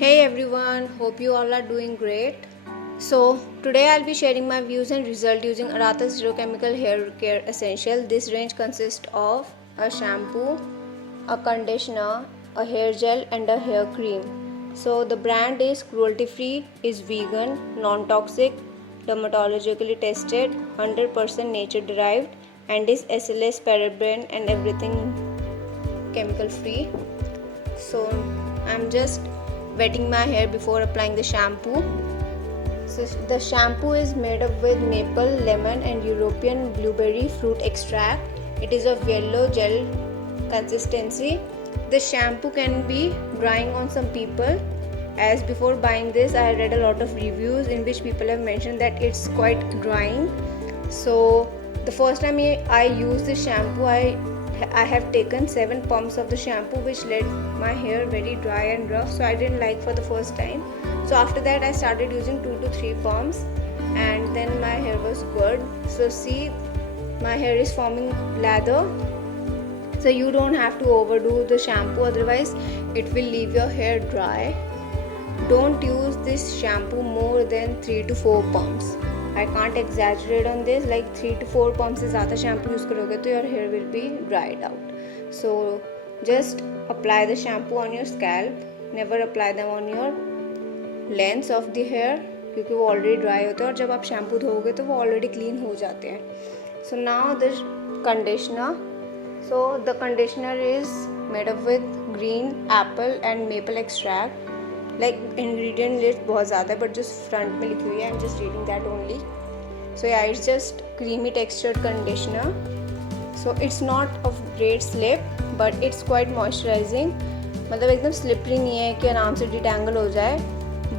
Hey everyone, hope you all are doing great. So, today I'll be sharing my views and result using Aratha Zero Chemical Hair Care Essential. This range consists of a shampoo, a conditioner, a hair gel and a hair cream. So, the brand is cruelty free, is vegan, non-toxic, dermatologically tested, 100% nature derived and is SLS, paraben and everything chemical free. So I'm just wetting my hair before applying the shampoo. So the shampoo is made up with maple, lemon and European blueberry fruit extract. It is of yellow gel consistency. The shampoo can be drying on some people, as before buying this I read a lot of reviews in which people have mentioned that it's quite drying. So the first time I used this shampoo, I have taken 7 pumps of the shampoo, which led my hair very dry and rough, so I didn't like for the first time. So after that I started using 2 to 3 pumps and then my hair was good. So see, my hair is forming lather. So you don't have to overdo the shampoo, otherwise it will leave your hair dry. Don't use this shampoo more than 3 to 4 pumps. I can't exaggerate on this, like 3 to 4 pumps से ज़्यादा shampoo use करोगे तो your hair will be dried out. So just apply the shampoo on your scalp. Never apply them on your lengths of the hair क्योंकि वो already dry होते हैं और जब आप shampoo धोगे तो वो already clean हो जाते हैं. So now the conditioner. So the conditioner is made up with green apple and maple extract. Like ingredient list बहुत ज़्यादा है, but just front में लिखी हुई है. I'm just reading that only. So yeah, it's just creamy textured conditioner. So it's not of great slip, but it's quite moisturizing. मतलब एकदम slippery नहीं है कि आराम से detangle हो जाए,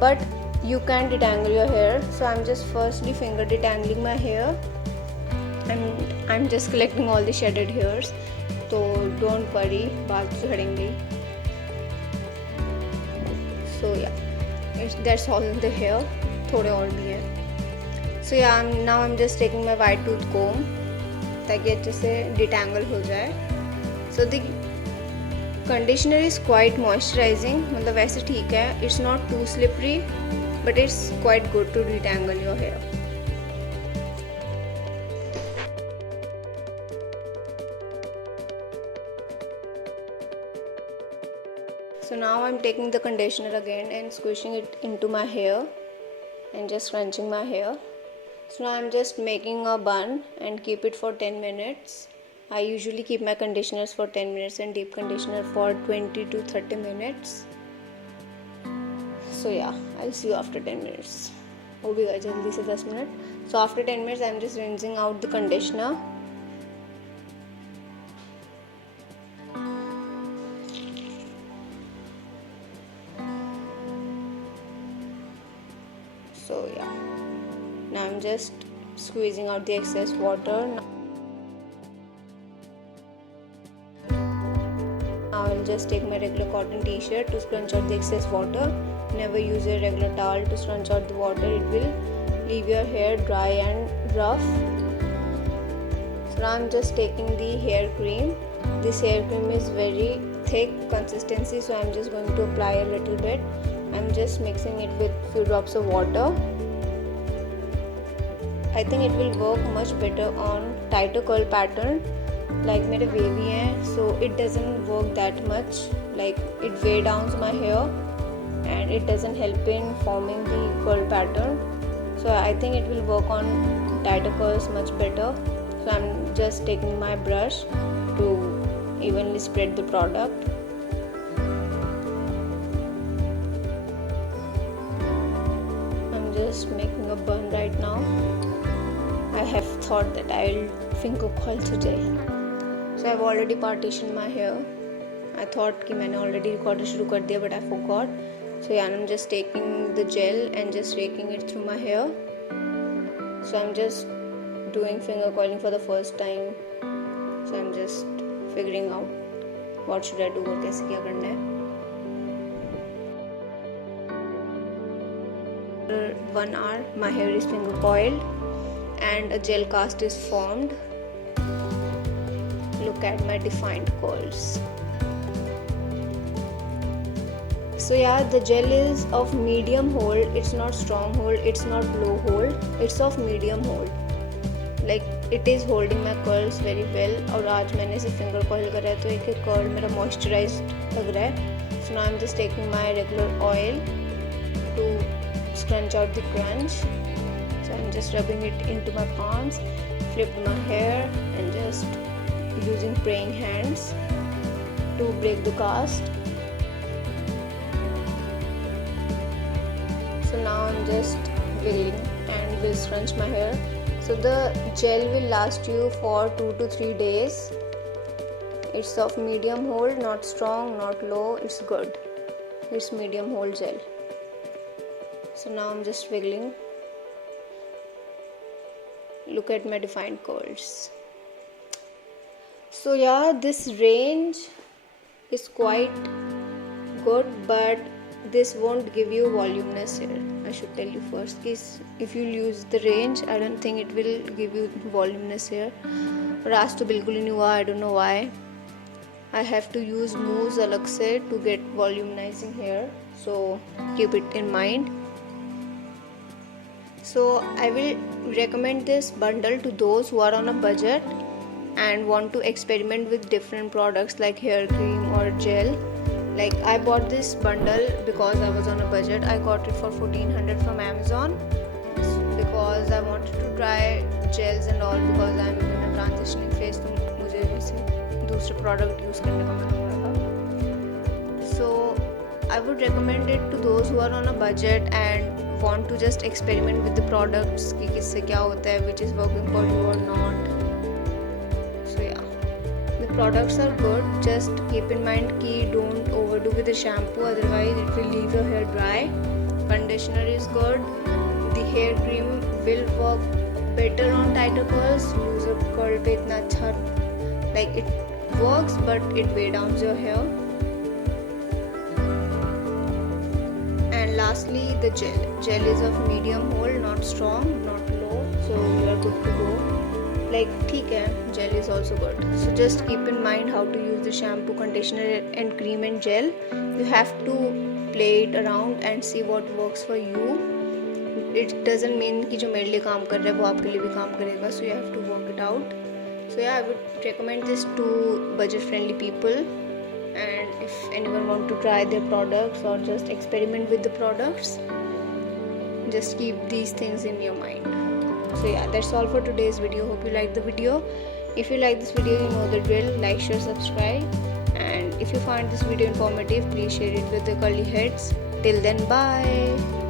but you can detangle your hair. So I'm just firstly finger detangling my hair, and I'm just collecting all the shedded hairs. तो don't worry, बाल तो झड़ेंगे. So yeah, that's all in the hair. थोड़े और भी हैं. So yeah, now I'm just taking my white tooth comb ताकि अच्छे से detangle हो जाए. So the conditioner is quite moisturizing. मतलब वैसे ठीक है. It's not too slippery, but it's quite good to detangle your hair. So now I'm taking the conditioner again and squishing it into my hair and just crunching my hair. So now I'm just making a bun and keep it for 10 minutes. I usually keep my conditioners for 10 minutes and deep conditioner for 20 to 30 minutes. So yeah, I'll see you after 10 minutes. हो भी गए जल्दी से 10 minute. So after 10 minutes I'm just rinsing out the conditioner. So yeah, now I'm just squeezing out the excess water. Now I'll just take my regular cotton t-shirt to scrunch out the excess water. Never use a regular towel to scrunch out the water. It will leave your hair dry and rough. So now I'm just taking the hair cream. This hair cream is very thick consistency, so I'm just going to apply a little bit. I'm just mixing it with few drops of water. I think it will work much better on tighter curl pattern. Like मेरे wavy हैं, so it doesn't work that much. Like it weigh downs my hair and it doesn't help in forming the curl pattern. So I think it will work on tighter curls much better. So I'm just taking my brush to evenly spread the product. Just making a bun right now. I have thought that I'll finger coil today. So I've already partitioned my hair. I thought कि मैंने already recorded शुरू कर दिया, but I forgot. So yeah, I'm just taking the gel and just raking it through my hair. So I'm just doing finger coiling for the first time. So I'm just figuring out what should I do और कैसे क्या करना है. 1 hour my hair is finger coiled and a gel cast is formed. Look at my defined curls. So yeah, the gel is of medium hold. It's not strong hold, it's not low hold, it's of medium hold. Like it is holding my curls very well. और आज मैंने इसे finger coil करा है तो एक curl मेरा moisturized लग रहा है. So now I'm just taking my regular oil to scrunch out the crunch. So I'm just rubbing it into my palms, flipped my hair and just using praying hands to break the cast. So now I'm just wiggling and will scrunch my hair. So the gel will last you for 2 to 3 days. It's of medium hold, not strong, not low, it's good. It's medium hold gel. So now I'm just wiggling. Look at my defined curls. So yeah, this range is quite good, but this won't give you voluminous hair. I should tell you first, if you use the range, I don't think it will give you voluminous hair. और आज तो बिल्कुल ही नहीं हुआ. I don't know why. I have to use mousse अलग से to get volumizing hair. So keep it in mind. So I will recommend this bundle to those who are on a budget and want to experiment with different products like hair cream or gel. Like I bought this bundle because I was on a budget. I got it for 1400 from Amazon because I wanted to try gels and all because I'm in a transitioning phase. तो मुझे वैसे दूसरे product use करने का मन हो रहा था. So I would recommend it to those who are on a budget and want to just experiment with the products कि किससे क्या होता है, which is working for you or not. So yeah. The products are good, just keep in mind कि don't overdo with the shampoo, otherwise it will leave your hair dry. Conditioner is good. The hair cream will work better on tighter curls. Looser curl पे इतना अच्छा, like it works but it weigh down your hair. And lastly, the gel. Gel is of medium hold, not strong, not low, so you are good to go. Like ठीक है, gel is also good. So just keep in mind how to use the shampoo, conditioner and cream and gel. You have to play it around and see what works for you. It doesn't mean कि जो मेरे लिए काम कर रहा है वो आपके लिए भी काम करेगा. So you have to work it out. So yeah, I would recommend this to budget friendly people. And if anyone want to try their products or just experiment with the products, just keep these things in your mind. So yeah, that's all for today's video. Hope you liked the video. If you like this video, you know the drill. Like, share, subscribe. And if you find this video informative, please share it with your curly heads. Till then, bye.